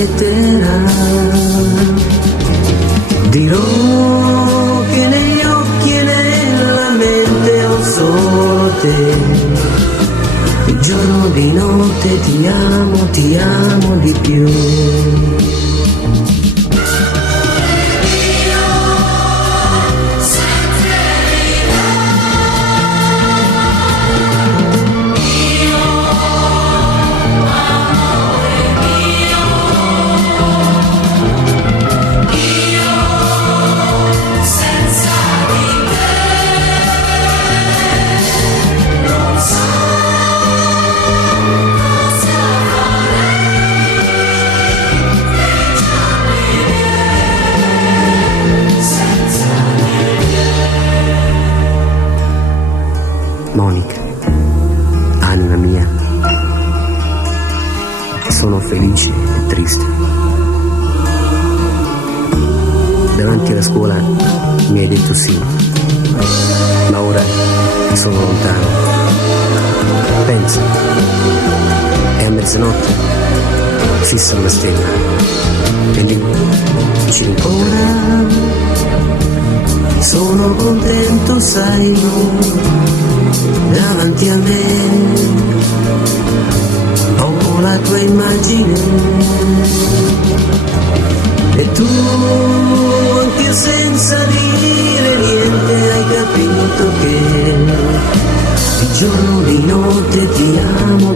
smetterà. Dirò che negli occhi e nella mente ho solo te. Di giorno di notte ti amo di più. Monica, anima mia, sono felice e triste. Davanti alla scuola mi hai detto sì, ma ora sono lontano. Pensa, è a mezzanotte, fissa una stella e lì ci rincontreremo. Sono contento, sai, davanti a me ho la tua immagine e tu, anche senza dire niente, hai capito che di giorno di notte ti amo